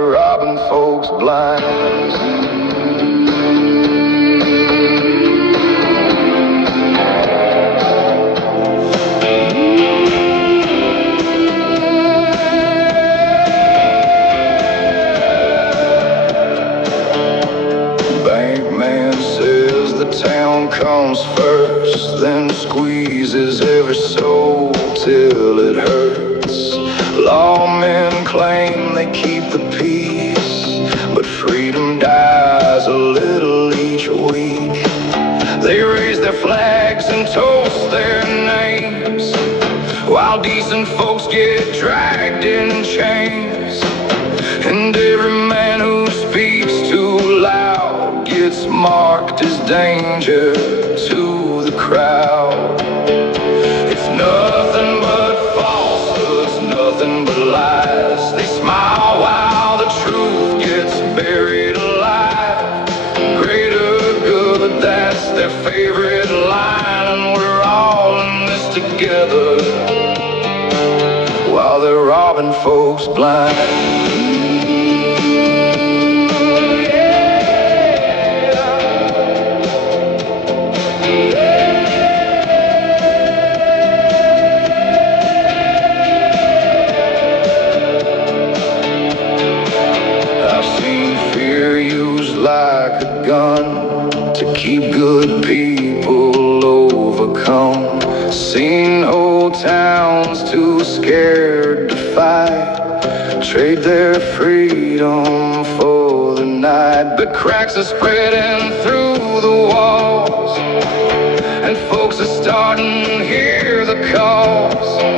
they're robbing folks blind. Bankman says the town comes first, then squeezes every soul till it hurts. Lawmen claim they keep the peace, but freedom dies a little each week. They raise their flags and toast their names, while decent folks get dragged in chains. And every man who speaks too loud gets marked as danger to the crowd. It's nothing but falsehoods, nothing but lies. They smile while the truth gets buried alive. Greater good, that's their favorite line, and we're all in this together while they're robbing folks blind. Like a gun to keep good people overcome. Seen whole towns too scared to fight, trade their freedom for the night. But cracks are spreading through the walls, and folks are starting to hear the calls.